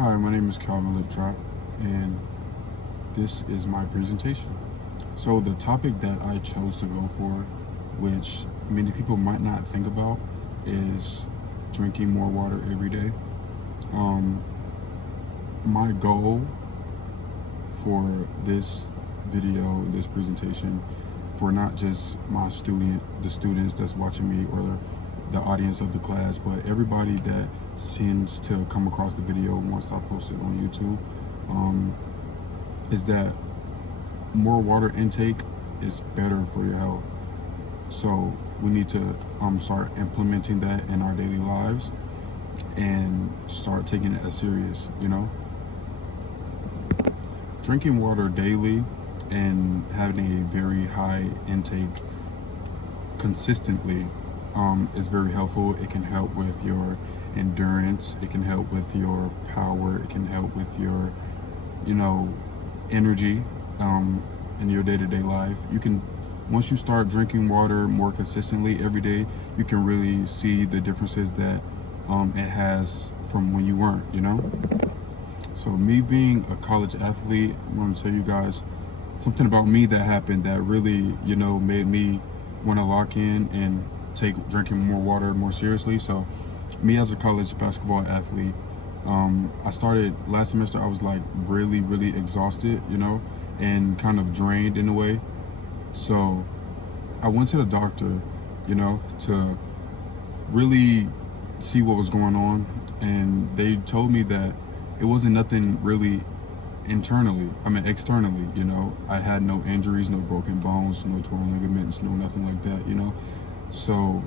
Hi, my name is Calvin Liptrap, and this is my presentation. So the topic that I chose to go for, which many people might not think about, is drinking more water every day. Um, my goal for this video, this presentation, for not just the students that's watching me, or the audience of the class, but everybody that seems to come across the video once I post it on YouTube, is that more water intake is better for your health. So we need to start implementing that in our daily lives and start taking it as serious. Drinking water daily and having a very high intake consistently is very helpful. It can help with your endurance, it can help with your power, it can help with your energy in your day-to-day life. Once you start drinking water more consistently every day, you can really see the differences that it has from when you weren't. So me being a college athlete, I'm going to tell you guys something about me that happened that really made me want to lock in and take drinking more water more seriously. So me as a college basketball athlete, I started last semester. I was like really exhausted, and kind of drained in a way. So I went to the doctor, to really see what was going on, and they told me that it wasn't nothing really externally. I had no injuries, no broken bones, no torn ligaments, no nothing like that. So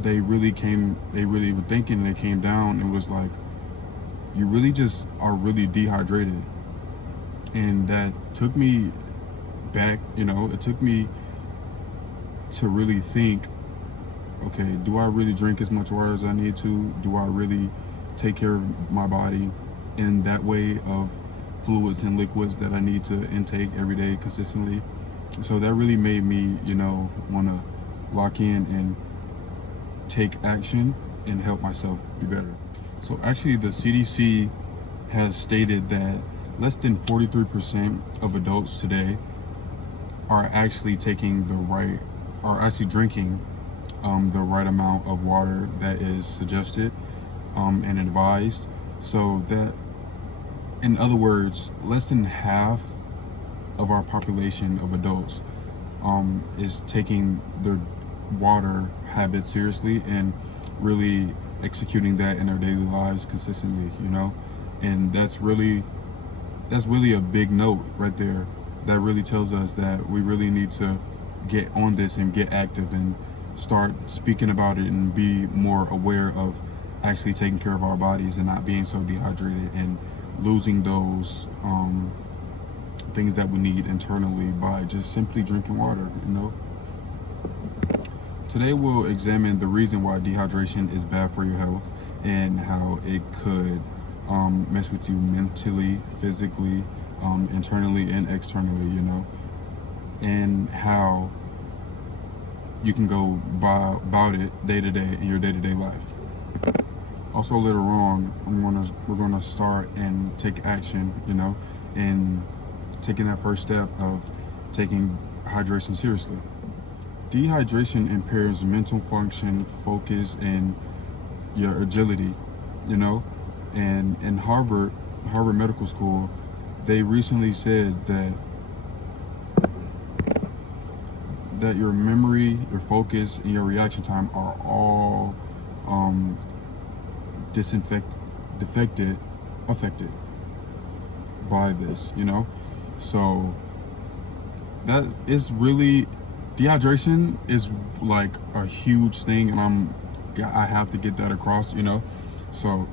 they really were thinking, and they came down and was like, you really just are really dehydrated. And that took me back. It took me to really think, okay, do I really drink as much water as I need to? Do I really take care of my body in that way of fluids and liquids that I need to intake every day consistently? So that really made me, want to lock in and take action and help myself be better. So actually the CDC has stated that less than 43% of adults today are actually drinking the right amount of water that is suggested and advised. So that, in other words, less than half of our population of adults is taking their water habits seriously and really executing that in their daily lives consistently, and that's really a big note right there. That really tells us that we really need to get on this and get active and start speaking about it and be more aware of actually taking care of our bodies and not being so dehydrated and losing those things that we need internally by just simply drinking water. Today we'll examine the reason why dehydration is bad for your health and how it could mess with you mentally, physically, internally and externally, and how you can go about it day to day in your day-to-day life. Also later on, we're gonna start and take action, and taking that first step of taking hydration seriously. Dehydration impairs mental function, focus, and your agility, and in Harvard Medical School, they recently said that your memory, your focus, and your reaction time are all affected by this, So that is really, dehydration is like a huge thing, and I have to get that across, So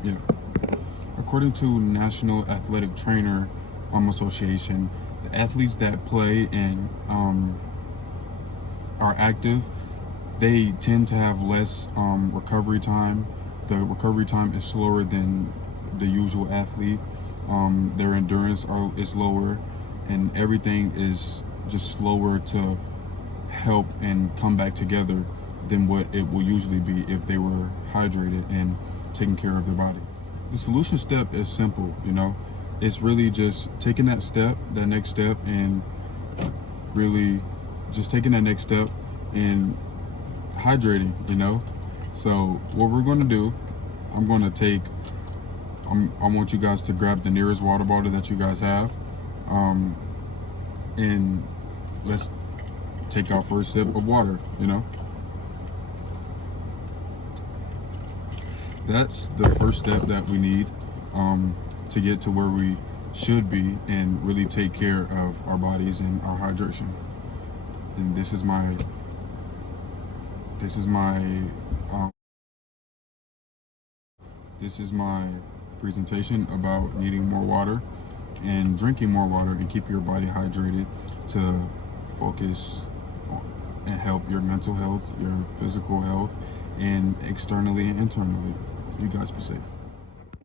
according to National Athletic Trainer Association, the athletes that play and are active, they tend to have less recovery time. The recovery time is slower than the usual athlete. Their endurance is lower, and everything is just slower to help and come back together than what it will usually be if they were hydrated and taking care of their body. the solution step is simple, you know. It's really just taking that step, that next step, and really just taking that next step and hydrating, you know. So what we're going to do, I'm going to take, I want you guys to grab the nearest water bottle that you guys have, and let's take our first sip of water, you know. That's the first step that we need to get to where we should be and really take care of our bodies and our hydration. And this is my presentation about needing more water and drinking more water and keep your body hydrated to focus and help your mental health, your physical health, and externally and internally. You guys be safe.